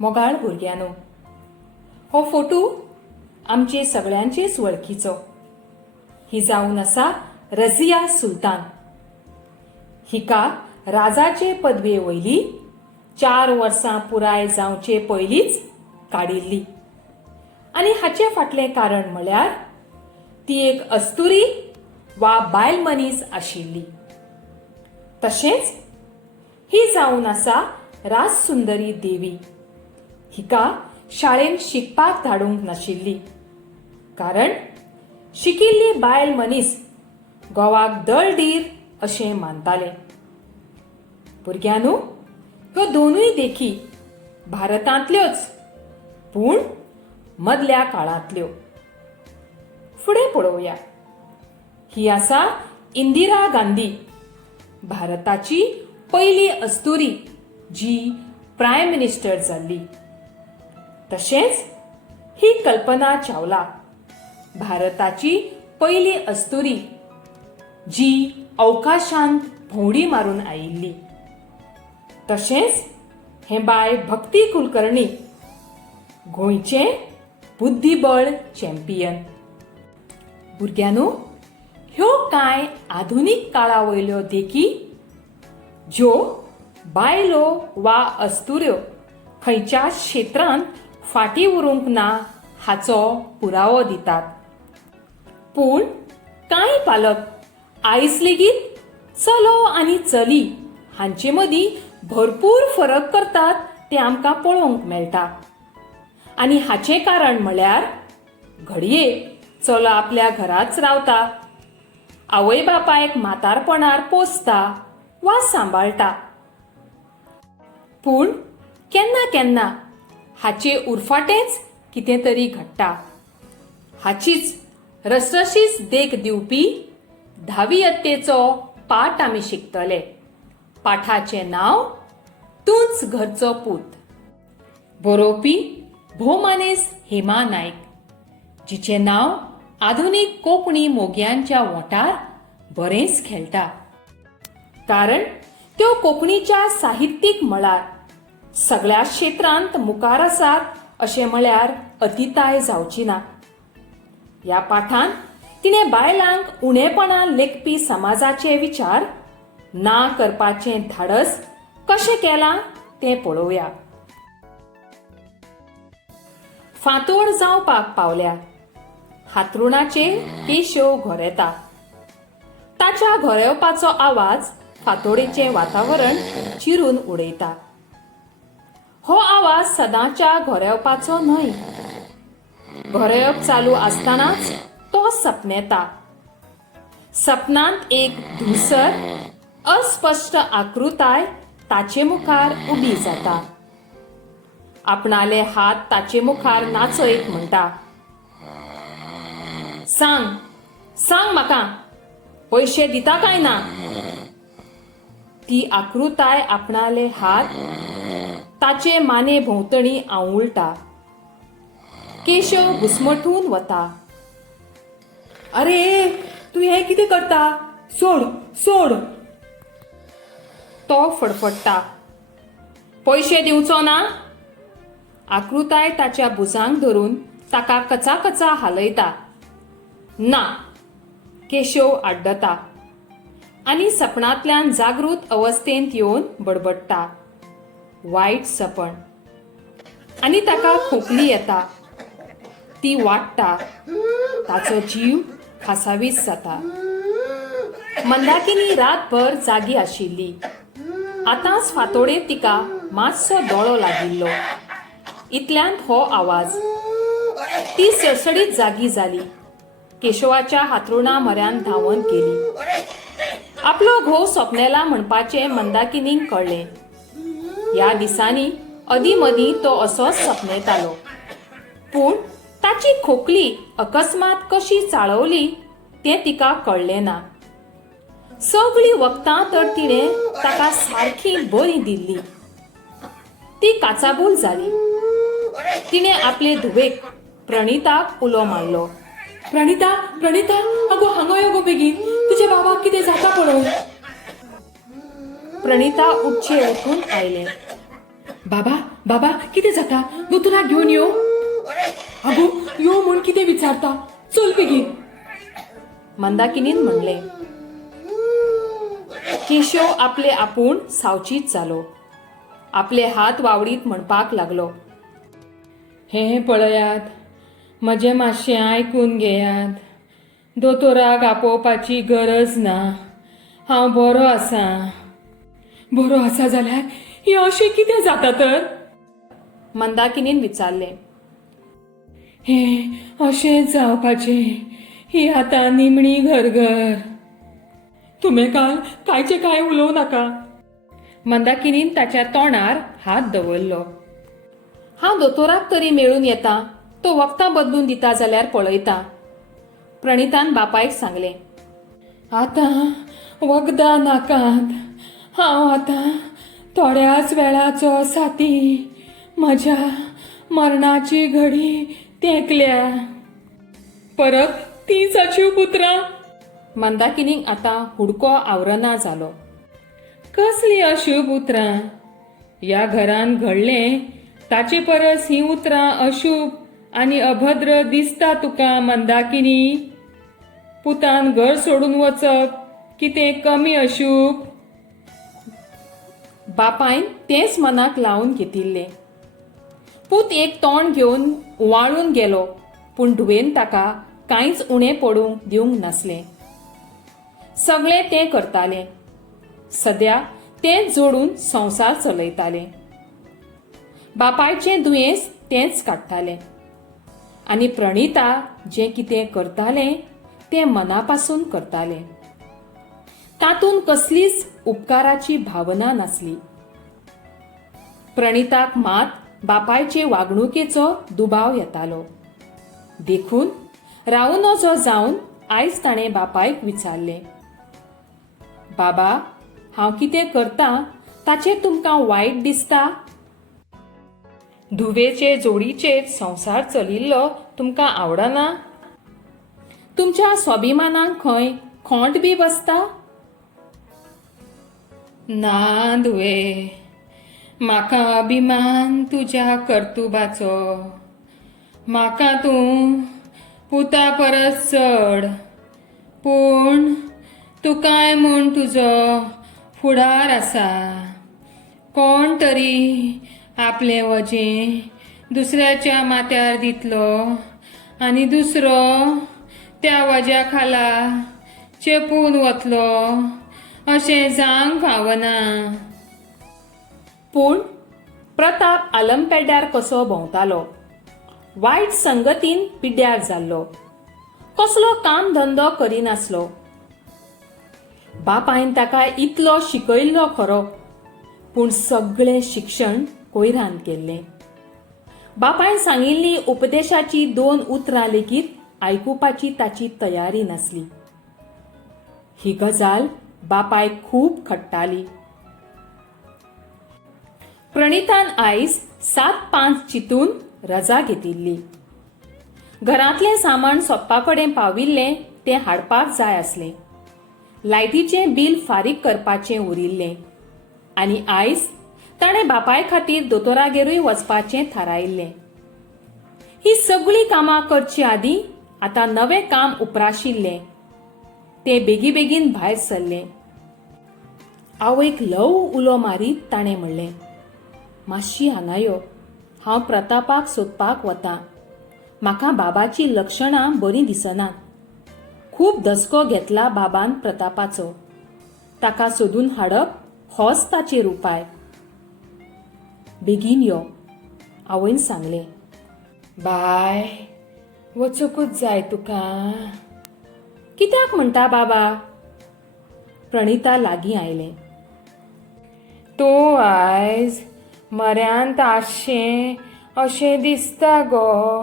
मोगाळ भुरग्यानो, हो फोटो आमचे सगळ्यांचेच वळखीचो. ही जावन आसा रझिया सुलतान. हिका राजाचे पदवे वयली 4 वर्सां पुराय जावचे पयलींच काडिल्ली. आनी हाचे फाटलें कारण म्हळ्यार ती एक अस्तुरी वा बायल मनीस आशिल्ली. तशेंच ही जावन आसा राजसुंदरी देवी. हिका शाळेन शिकपाक धाडूंक नाशिल्ली, कारण शिकिल्ली बायल मनीस घोवाक दळदीर अशें मानताले. भुरग्यांनो, ह्यो दोनूय देखी भारतांतल्योच, पूण मदल्या काळांतल्यो. फुडें पळोवया. ही आसा इंदिरा गांधी, भारताची पयली अस्तुरी जी प्रायम मिनिस्टर जाल्ली. तशेंच ही कल्पना चावला, भारताची पयली अस्तुरी जी अवकाशांत भोंवडी मारून आयिल्ली. तशेंच हे बाय भक्ती कुलकर्णी, गोंयचे बुद्धीबळ चॅम्पियन. भुरग्यांनो, ह्यो कांय आधुनीक काळावयल्यो देखी ज्यो बायलो वा अस्तुऱ्यो खंयच्याच क्षेत्रांत फाटीं उरूंक ना हाचो पुरावो दितात. पूण कांय पालक आयज लेगीत चलो आनी चली हांचे मदीं भरपूर फरक करतात तें आमकां पळोवंक मेळटा. आनी हाचें कारण म्हळ्यार घडये चलो आपल्या घराच रावता, आवय बापायक म्हातारपणार पोसता वा सांबाळटा. पूण केन्ना केन्ना हाचे उरफाटेंच कितें तरी घडटा. हाचीच रसरशीत देख दिवपी 10वी यत्तेचो पाठ आमी शिकतले. पाठाचें नांव तूंच घरचो पूत. बरोवपी भोवमानेस्त हेमा नायक, जिचें नांव आधुनीक कोंकणी मोग्यांच्या ओंठार बरेंच खेळटा. कारण त्यो कोंकणीच्या साहित्यीक मळार सगळ्या क्षेत्रांत मुखार आसात अशें म्हळ्यार अतिताय जावची ना. ह्या पाठांत तिणें बायलांक उणेपणान लेखपी समाजाचे विचार ना करपाचें धाडस कशें केलां तें पळोवया. फांतोड जावपाक पावल्या. हातरुणाचेर केशव घोरेता. ताच्या घोरेवपाचो आवाज फांतोडेचें वातावरण चिरून उडयता. हो आवाज सदांच्या घोरेवपाचो न्हय. घोरेवप चालू आसतनाच तो सपनेता. सपनांत एक धूसर अस्पश्ट आकृताय ताचे मुखार उबी जाता. आपणाले हात ताचे मुखार नाचयत म्हणटा, सांग सांग म्हाका, पयशे दिता काय ना. ती आकृताय आपणाले हात ताचे माने भोंवतणी आवळटा. केशव घुस्मटून वता. अरे, तू हें कितें करता? सोड सोड. तो फडफडटा. पयशे दिवचो ना? आकृताय ताच्या भुजांक धरून ताका कचाकचा हालयता. ना, केशव आड्डता आनी सपनांतल्यान जागृत अवस्थेंत येवन बडबडटा. वायट सपन. आनी ताका खोंकली येता. ती वाडटा. ताचो जीव खासावीस जाता. मंदाकिनी रातभर जागी आशिल्ली. आतांच फांतोडेर तिका मातसो दोळो लागिल्लो. इतल्यांत हो आवाज. ती सडसडीत जागी जाली. केशवाच्या हातरुणा म्हऱ्यान धांवत गेली. आपलो घोव सोंपलेला म्हणपाचें मंदाकिनीक कळ्ळें. ह्या दिसांनी अदीं-मदीं तो असोच सपनेतालो. पूण ताची खोंकली अकस्मात कशी चाळवली तें तिका कळ्ळें ना. सगळीं वखदां तर तिणें ताका सारकी बरी दिल्ली. ती काचाबूल जाली. तिणें आपले धुवेक प्रणिताक उलो मारलो. प्रणिता, प्रणिता, अगो हांगो यो गो बेगीन, तुजे बाबाक कितें जाता पळय. प्रणिता उठचे उठून आयलें. बाबा बाबा कितें जाता? दोतोराक घेवन यो. आगो यो म्हूण कितें विचारता? चल बेगीन. मंदाकिनीन म्हणले. केशव आपले आपूण सावचीत जालो. आपले हात वावडीत म्हणपाक लागलो. हे पळयात, म्हजें मातशें आयकून घेयात. दोतोराक आपोवपाची गरज ना. हांव बरो आसा. बरो आसा जाल्यार हे अशें कितें जाता तर? मंदाकिनीन विचारलें. हे अशेंच जावपाचें. ही आतां निमणी घरघर. तुवें काल कांयचे कांय उलोवं नाका. मंदाकिनीन ताच्या तोंडार हात दवरलो. हांव दोतोराक तरी मेळून येता. तो वखदां बदलून दिता जाल्यार पळयता. प्रणितान बापायक सांगलें. आतां वखदां नाकात. हांव आतां थोड्याच वेळाचो साथी. म्हज्या मरणाची घडी तेंकल्या. परत तीच अशीव पुत्रा. मंदाकिनीक आतां हुडको आवरना जालो. कसली अशीव पुत्रां? ह्या घरान घडलें ताचे परस ही उतरां अशूभ आनी अभद्र दिसता तुका मंदाकिनी? पुतान घर सोडून वचप कितें कमी अशूभ? बापायन तेंच मनाक लावन घेतिल्लें. पूत एक तोंड घेवन उवाळून गेलो, पूण धुवेन ताका कांयच उणें पडूंक दिवंक नासलें. सगळें तें करतालें. सद्या तेंच जोडून संवसार चलयतालें. बापायचें दुयेंस तेंच काडटालें. आनी प्रणिता जें कितें करतालें तें मनापासून करतालें. तातूंत कसलीच उपकाराची भावना नासली. प्रणिताक मात बापायचे वागणुकेचो दुबाव येतालो. देखून रावून नजो जावन आयज ताणें बापायक विचारलें. बाबा, हांव कितें करतां ताचें तुमकां वायट दिसता? धुवेचे जोडीचेर संवसार चलिल्लो तुमकां आवडना? तुमच्या स्वाभिमानाक खंय खोंट बी बसता? ना धुवे, म्हाका अभिमान तुज्या कर्तुबाचो. म्हाका तूं पुता परस चड. पूण तुकाय म्हूण तुजो फुडार आसा. कोण तरी आपलें वजें दुसऱ्याच्या माथ्यार दितलो आनी दुसरो त्या वज्या खाला चेपून वतलो. अशें जावंक फावना. पूण प्रताप आलमपेड्ड्यार कसो भोंवतालो. वायट संगतीन पिड्ड्यार जाल्लो. कसलो काम धंदो करिनासलो. बापायन ताका इतलो शिकयल्लो खरो, पूण सगळें शिक्षण कोयरान केल्लें. बापायन सांगिल्ली उपदेशाची 2 उतरां लेगीत आयकुपाची ताची तयारी नासली. ही गजाल बापायक खूब खट्टाली. प्रणितान आयज 7:05 चिंतून रजा घेतिल्ली. घरांतलें सामान सोप्पाकडेन पाविल्लें तें हाडपाक जाय आसलें. लायटीचें बील फारीक करपाचें उरिल्लें. आनी आयज ताणें बापाय खातीर दोतोरागेरूय वचपाचें थारायिल्लें. ही सगळीं कामां करचे आदीं आतां नवें काम उप्राशिल्लें. तें बेगीबेगीन भायर सरलें. आवयक ल्हव उलो मारीत ताणें म्हणलें. मातशी हांगा यो. हांव प्रतापाक सोदपाक वतां. म्हाका बाबाची लक्षणां बरीं दिसनात. खूब दसको घेतला बाबान प्रतापाचो. ताका सोदून हाडप होच ताचेर उपाय. बेगीन यो, आवयन सांगलें. बाय, वचूंकूच जाय तुका. कित्याक म्हणटा बाबा? प्रणिता लागीं आयलें. तूं आयज मऱ्यांत आसचें अशें दिसता गो.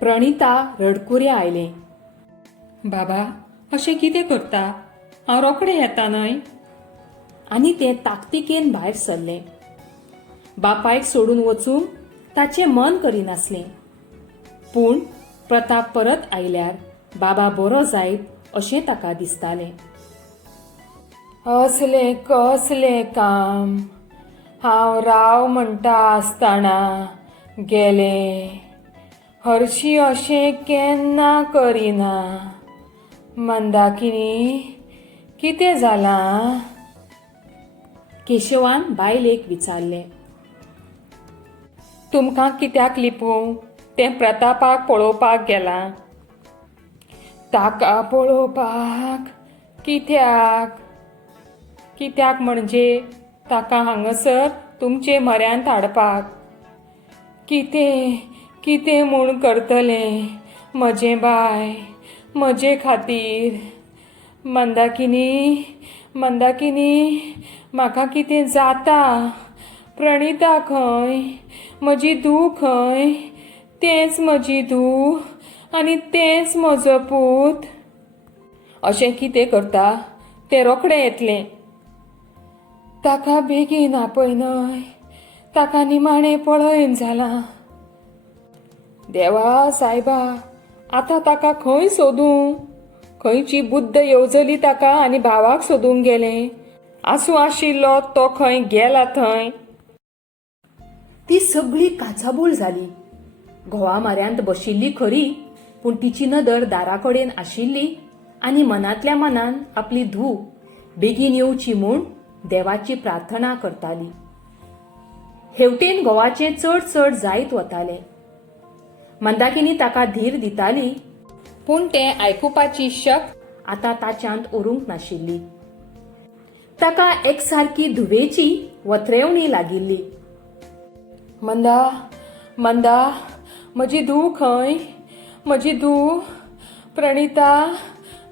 प्रणिता रडकुरे आयलें. बाबा, अशें कितें करता? हांव रोखडें येता न्हय. आनी तें ताकतिकेन भायर सरलें. बापायक सोडून वचूंक ताचें मन करिनासलें. पूण प्रताप परत आयल्यार बाबा बरो जायत अशें ताका दिसतालें. असलें कसलें काम. हांव राव म्हणटा आसतना गेले. हरशीं अशें केन्ना करिना. मंदाकिनी, कितें जालां? केशवान बायलेक विचारलें. तुमकां कित्याक लिपूं? तें प्रतापाक पळोवपाक गेलां. ताका पळोवपाक? कित्याक? कित्याक म्हणजे ताका हांगासर तुमचे म्हऱ्यांत हाडपाक. कितें म्हूण करतलें म्हजें बाय, म्हजे खातीर. मंदाकिनी, म्हाका कितें जाता. प्रणिता खंय? म्हजी धूव खंय? तेंच म्हजी धूव आनी तेंच म्हजो पूत. अशें कितें करता तें रोखडें येतलें. ताका बेगीन आपय न्हय. ताका निमाणें पळयन जालां. देवा सायबा, आतां ताका खंय सोदूं? खंयची बुद्द येवजली ताका आनी भावाक सोदूंक गेलें. आसूं आशिल्लो तो खंय गेला थंय. ती सगळी काचाबूल जाली. घोवा म्हऱ्यांत बशिल्ली खरी, पूण तिची नदर दाराकडेन आशिल्ली आनी मनांतल्या मनान आपली धूव बेगीन येवची म्हूण देवाची प्रार्थना करताली. हेवटेन घोवाचें चड जायत वतालें. मंदाकिनी ताका धीर दिताली, पूण तें आयकुपाची शक्त आतां ताच्यांत उरूंक नाशिल्ली. ताका एकसारकी धुवेची वत्रेवणी लागिल्ली. मंदा, म्हजी धूव खंय? म्हजी धूव, प्रणिता,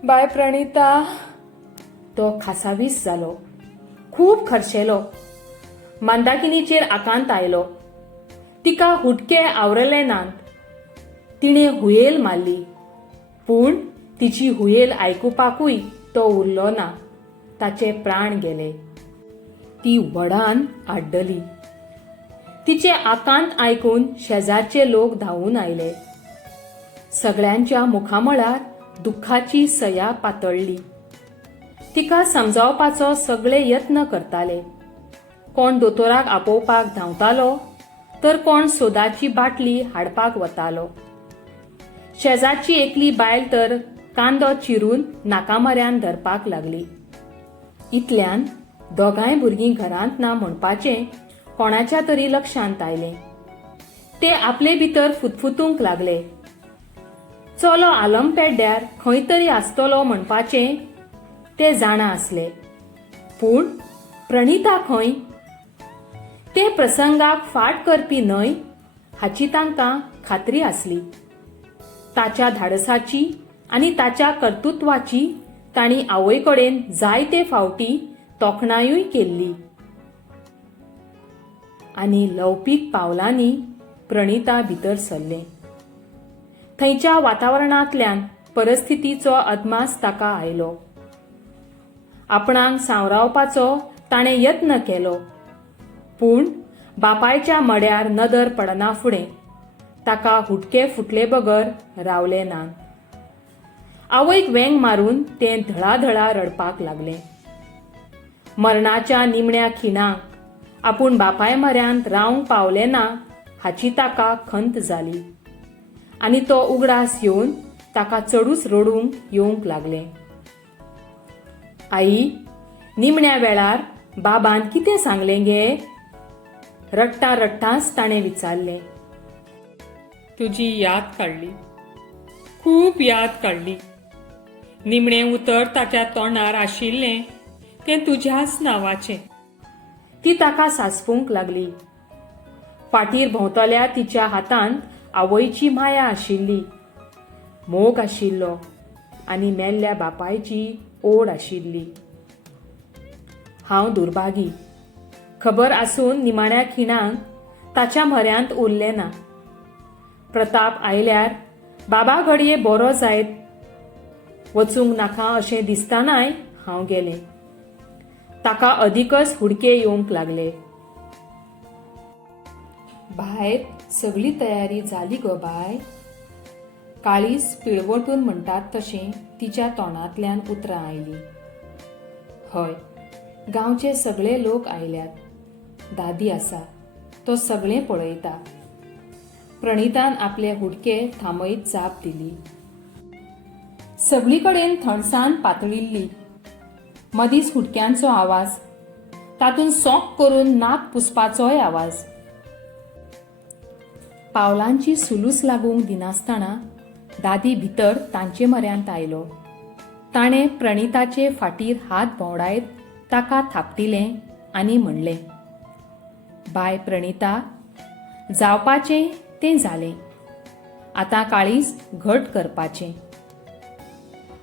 बाय प्रणिता. तो खासावीस जालो. खूब खर्शेलो. मंदाकिनीचेर आकांत आयलो. तिका हुडके आवरले नात. तिणें हुयेल मारली, पूण तिची हुयेल आयकुपाकूय तो उरलो ना. ताचे प्राण गेले. ती व्हडान आड्डली. तिचे आकांत आयकून शेजारचे लोक धांवून आयले. सगळ्यांच्या मुखामळार दुख्खाची सया पातळ्ळी. तिका समजावपाचो सगळे यत्न करताले. कोण दोतोराक आपोवपाक धांवतालो, तर कोण सोदाची बाटली हाडपाक वतालो. शेजारची एकली बायल तर कांदो चिरून नाकामऱ्यान धरपाक लागली. इतल्यान दोगांय भुरगीं घरांत ना म्हणपाचें कोणाच्या तरी लक्षांत आयलें. ते आपले भितर फुतफुतूंक लागले. चलो आलम पेड्ड्यार खंय तरी आसतलो म्हणपाचें ते जाणा आसले, पूण प्रणिता खंय? ते प्रसंगाक फाट करपी न्हय हाची तांकां खात्री आसली. ताच्या धाडसाची आनी ताच्या कर्तुत्वाची तांणी आवयकडेन जायते फावटी तोखणायूय केल्ली. आनी लवपीक पावलांनी प्रणिता भितर सरलें. थंयच्या वातावरणांतल्यान परिस्थितीचो अदमास ताका आयलो. आपणाक सांवरावपाचो ताणें यत्न केलो, पूण बापायच्या मड्यार नदर पडना फुडें ताका हुडके फुटले बगर रावले नात. आवयक वेंग मारून तें धळाधळा रडपाक लागलें. मरणाच्या निमण्या खिणाक आपूण बापाय म्हऱ्यांत रावंक पावलें ना हाची ताका खंत जाली. आनी तो उगडास येवन ताका चडूच रडूंक येवंक लागलें. आई, निमण्या वेळार बाबान कितें सांगलें गे? रडटाच ताणें विचारलें. तुजी याद काडली, खूब याद काडली. निमणें उतर ताच्या तोंडार आशिल्लें तें तुज्याच नांवाचें. ती ताका सासपूंक लागली. फाटीर भोंवतल्या तिच्या हातांत आवयची माया आशिल्ली, मोग आशिल्लो आनी मेल्ल्या बापायची ओड आशिल्ली. हांव दुर्भागी. खबर आसून निमाण्या खिणाक ताच्या म्हऱ्यांत उरलें ना. प्रताप आयल्यार बाबा घडये बरो जायत वचूंक नाका अशें दिसतानाय हांव गेलें. ताका अदिकच हुडके येवंक लागले. भायर सगळी तयारी जाली गो बाय? काळीज पिळवटून म्हणटात तशें तिच्या तोंडांतल्यान उतरां आयलीं. हय, गांवचे सगळे लोक आयल्यात. दादी आसा तो सगळें पळयता. प्रणितान आपले हुडके थांबयत जाप दिली. सगळीकडेन थंडसाण पातळिल्ली. मदींच हुडक्यांचो आवाज, तातूंत सोंक करून नाक पुसपाचोय आवाज. पावलांची सुलूस लागूंक दिनासतना दादी भितर तांचे म्हऱ्यांत आयलो. ताणें प्रणिताचे फाटीर हात भोंवडायत ताका थापटिलें आनी म्हणलें, बाय प्रणिता, जावपाचें तें जालें. आतां काळीज घट करपाचें.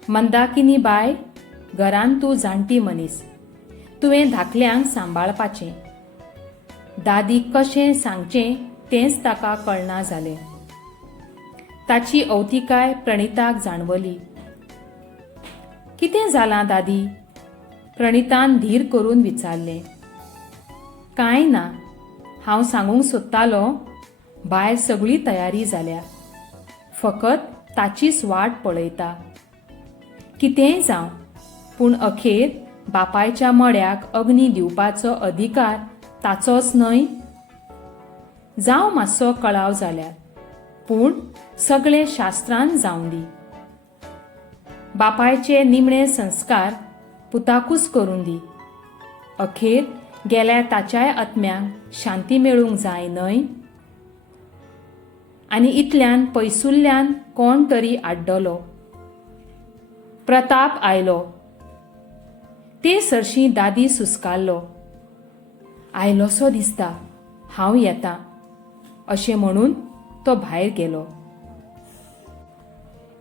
मंदाकिनी बाय, घरांत तूं जाणटी मनीस, तुवें धाकल्यांक सांबाळपाचें. दादीक कशें सांगचें तेंच ताका कळना जालें. ताची अवतिकाय प्रणिताक जाणवली. कितें जालां दादी? प्रणितान धीर करून विचारलें. कांय ना, हांव सांगूंक सोदतालो, भायर सगळी तयारी जाल्या. फकत ताचीच वाट पळयता. कितेंय जावं, पूण अखेर बापायच्या मड्याक अग्नी दिवपाचो अधिकार ताचोच न्हय? जावं मातसो कळाव जाल्यार, पूण सगळें शास्त्रान जावं दी. बापायचे निमणे संस्कार पुताकूच करून दी. अखेर गेल्या ताच्याय आत्म्यांक शांती मेळूंक जाय न्हय? आनी इतल्यान पयसुल्ल्यान कोण तरी आड्डलो. प्रताप आयलो. ते सरशी दादी सुस्कारलो. आयलोसो दिसता, हांव येतां, अशें म्हणून तो भायर गेलो.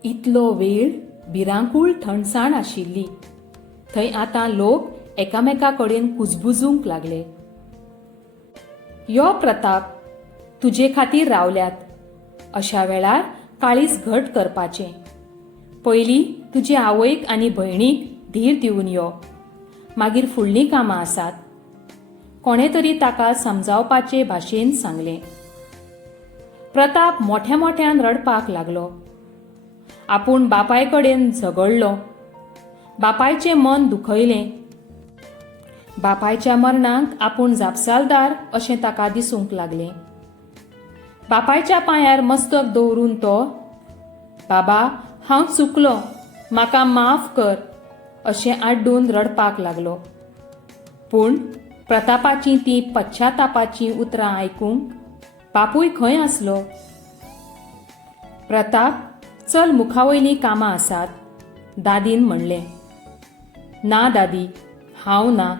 इतलो वेळ भिरांकूळ थंडसाण आशिल्ली. थंय आतां लोक एकामेका कडेन कुजबुजूंक लागले. यो प्रताप, तुजे खातीर रावल्यात. अशा वेळार काळीज घट करपाचें. पयलीं तुजे आवयक आनी भयणीक धीर दिवन यो, मागीर फुडलीं कामां आसात. कोणे तरी ताका समजावपाचे भाशेन सांगलें. प्रताप मोठ्या मोठ्यान रडपाक लागलो. आपूण बापाय कडेन झगडलो. बापायचें मन दुखयलें. बापायच्या मरणाक आपूण जापसालदार अशें ताका दिसूंक लागलें. बापायच्या पांयार मस्तक दवरून तो, बाबा, हांव चुकलो, म्हाका माफ कर, अशें आड्डून रडपाक लागलो. पूण प्रतापाची ती पश्चातापाची उतरां आयकूंक बापूय खंय आसलो. प्रताप, चल, मुखावयलीं कामां आसात, दादीन म्हणलें. ना दादी, हांव ना.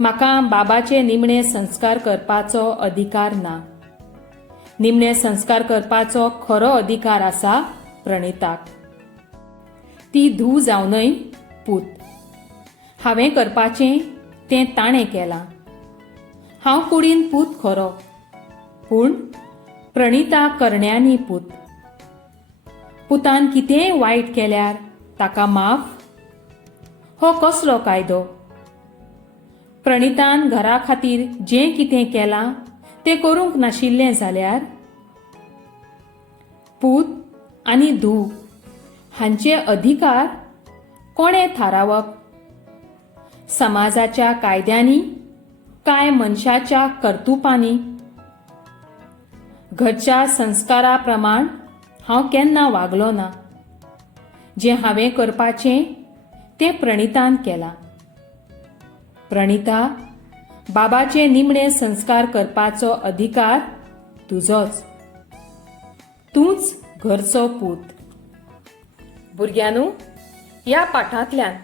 म्हाका बाबाचे निमणे संस्कार करपाचो अधिकार ना. निमणे संस्कार करपाचो खरो अधिकार आसा प्रणिताक. ती धूव जावनय पूत. हांवें करपाचें तें ताणें केलां. हांव कुडीन पूत खरो, पूण प्रणिता करण्यांनी पूत. पुतान कितेंय वायट केल्यार ताका माफ? हो कसलो कायदो? प्रणितान घरा खातीर जें कितें केलां तें करूंक नाशिल्लें जाल्यार? पूत आनी धूव हांचे अधिकार कोणें थारावप? समाजाच्या कायद्यांनी काय मनशाच्या कर्तुपांनी? घरच्या संस्कारा प्रमाण हांव केन्ना वागलो ना. जें हांवें करपाचें तें प्रणितान केलां. प्रणिता, बाबाचे निमणे संस्कार करपाचो अधिकार तुजोच. तूंच घरचो पूत. भुरग्यांनो, ह्या पाठांतल्यान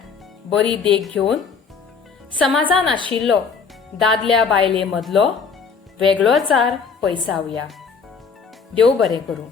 बरी देख घेवन समाजान आशिल्लो दादल्या बायले मदलो वेगळोचार पयसावया. देव बरें करूं.